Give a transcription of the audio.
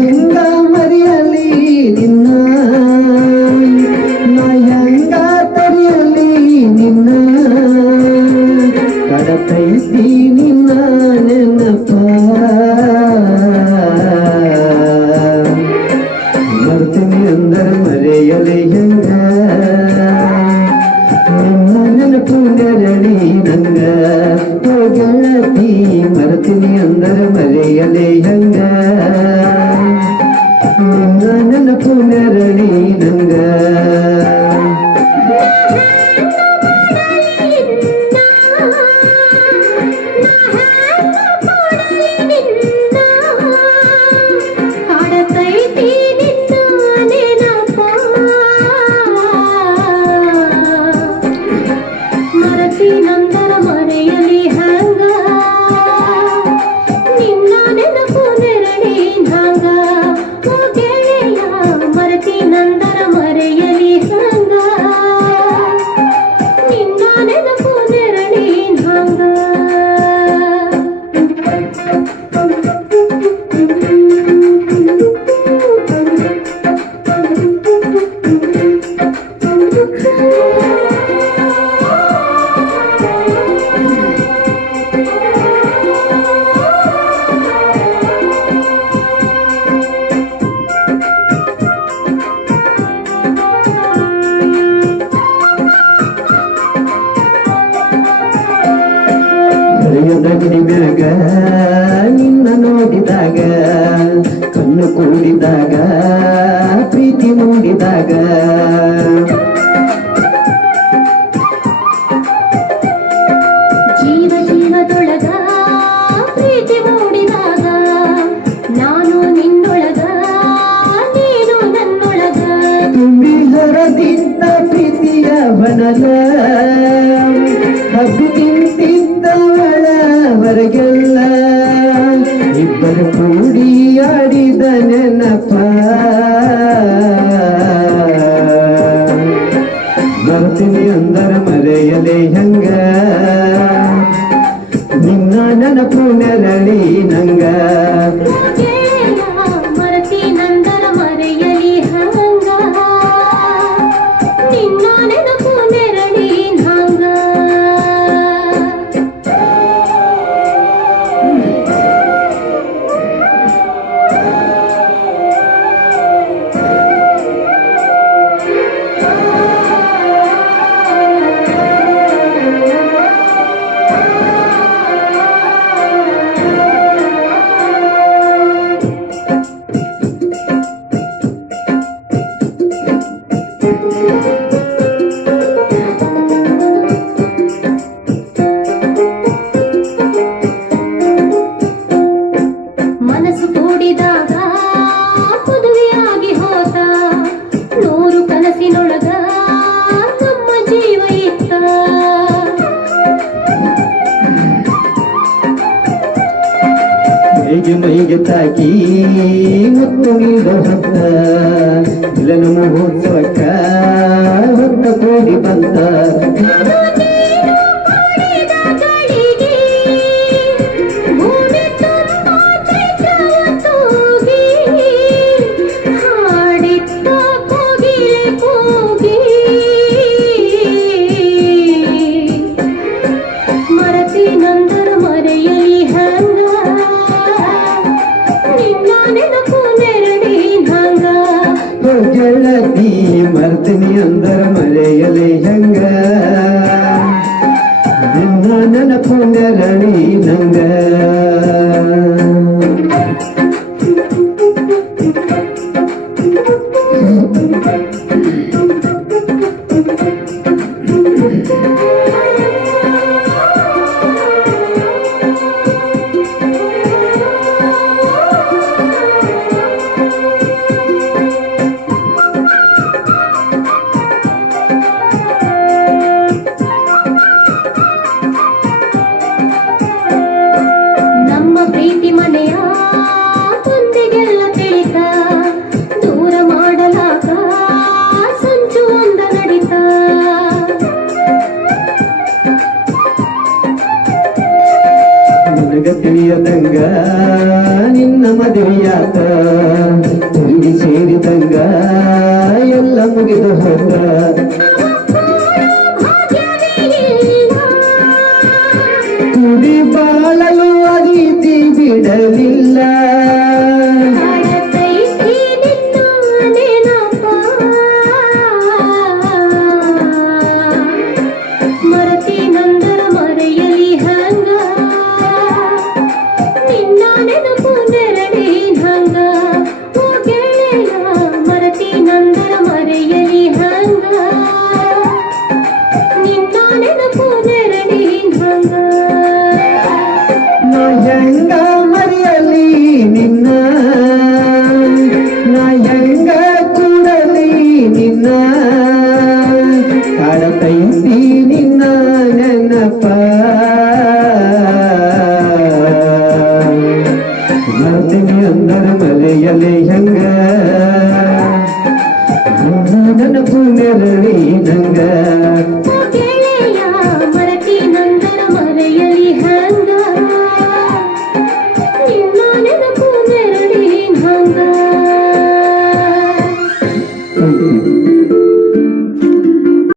ಹೆಂಗ ಮರೆಯಲಿ ನಿನ್ನ ನಾ ಹೆಂಗ ತರೆಯಲಿ ನಿನ್ನ ಕಡತೈತಿ ನಿನ್ನ ನೆನಪ ಮರ್ತೀನಿ ಅಂದರ ಮರೆಯಲಿ ಹೆಂಗ ನಿನ್ನ ನೆನಪು ನೆರಳಿ ನಂಗ ಗೆಳತಿ ಮರ್ತೀನಿ ಅಂದರ ಮರೆಯಲಿ ಹೆಂಗ ನಿನ್ನ ನೆನಪು ನೆರಳಿ ನಂಗ ನಂದರ ಮರೆಯಲಿ ಹಂಗ ನಿನ್ನ ನೆನಪು ನೆರಳಿ ಹಂಗ ಓ ಗೆಳೆಯ ಮರತಿ ನಂದರ ಮರೆಯಲಿ ಹಂಗ ನಿನ್ನ ನೆನಪು ನೆರಳಿ ಹಂಗ ಮ್ಯಾಗ ನಿನ್ನ ನೋಡಿದಾಗ ಕಣ್ಣು ಕೂಡಿದಾಗ ಪ್ರೀತಿ ಮೂಡಿದಾಗ ಜೀವ ಜೀವದೊಳಗ ಪ್ರೀತಿ ಮೂಡಿದಾಗ ನಾನು ನಿನ್ನೊಳಗ ನೀನು ನನ್ನೊಳಗ ತುಂಬಿ ಹರದಿದ್ದ ಪ್ರೀತಿಯ ಬನಲ ಹಬ್ಬಿ ತಿಂತಿದ್ದವಳ ಹೊರಗೆಲ್ಲ ಇಬ್ಬರು ಕೂಡಿ ಆಡಿದ ನೆನಪ ಬರ್ತೀನಿ ಅಂದರ ಮರೆಯಲೆ ಹೆಂಗ ನಿನ್ನ ನೆನಪು ನೆರಳಿ ನಂಗ ಮರತಿ ನಂದರ ಮರೆಯಲಿ ಹಂಗ ನಿನ್ನ ನೆನಪು ನೆರಳಿ ಹಂಗ ಮನಸ್ಸು ಕೂಡಿದಾಗ ಮದುವೆಯಾಗಿ ಹೋದ ನೂರು ಕನಸಿನೊಳಗ ನಮ್ಮ ಜೀವ ಇತ್ತ ಹೇಗೆ ಮೈಗೆ ತಾಕಿ ಮುತ್ತು ನೀಡೋ ಹತ್ತ ಇಲ್ಲನ ಮಹೋತ್ಸವಕ್ಕ ಹೊತ್ತ ಕೂಡಿ ಬಂತ ಮರತಿ ನಂದರ ಮರೆಯಲಿ ಹಂಗ ನಿನ್ನ ನೆನಪು ನೆರಳಿ ಹಂಗ ಗೆಳತಿ ಮರ್ತೀನಿ ಅಂದರ ಮರೆಯಲಿ ಹೆಂಗ ನಿನ್ನ ನೆನಪು ನೆರಳಿ ನಂಗ ನಮ್ಮ ಪ್ರೀತಿ ಮನೆಯ ಕುಂದಿಗೆಲ್ಲ ತಿಳಿತ ದೂರ ಮಾಡಲಾಗ ಸಂಚು ಒಂದ ನಡಿತ ನನಗ ತಿಳಿಯದಂಗ ನಿನ್ನ ನಿನ್ನ ಮದುವೆಯಾತ ತಿರುಗಿ ಸೇರಿದಂಗ ಎಲ್ಲ ಮುಗಿದು ಹೋದ ಕುಡಿ ಬಾಳಲು ಆ ರೀತಿ ಬಿಡಲಿಲ್ಲ ಕಾಡತೈತಿ ನಿನ್ನ ನೆನಪ. ಮರತಿನಂದರ ಮರೆಯಲಿ ಹಂಗ ನಿನ್ನ ನೆನಪು ನೆರಳಿನ ಹಂಗ. ಓ ಗೆಳೆಯ ಮರತಿನಂದರ ಮರೆಯಲಿ ಹಂಗ ನಿನ್ನ ನೆನಪು ನೆರಳಿನ ಹಂಗ. ನಾ ಹೆಂಗ ಮರೆಯಲಿ ನಿನ್ನ ನಾ ಹೆಂಗ ಕೂಡಲಿ ನಿನ್ನ ಕಾಡತೈತಿ ನಿನ್ನ ನೆನಪ ಮರ್ತೀನಿ ಅಂದರ ಮರೆಯಲಿ ಹೆಂಗ ನೆನಪು ನೆರಳಿ ನಂಗ ಓ ಗೆಳೆಯ ಮರತಿನಂದರ ಮರೆಯಲಿ ಹಂಗ ನಿನ್ನ ನೆನಪು ನೆರಳಿನ ಹಂಗ.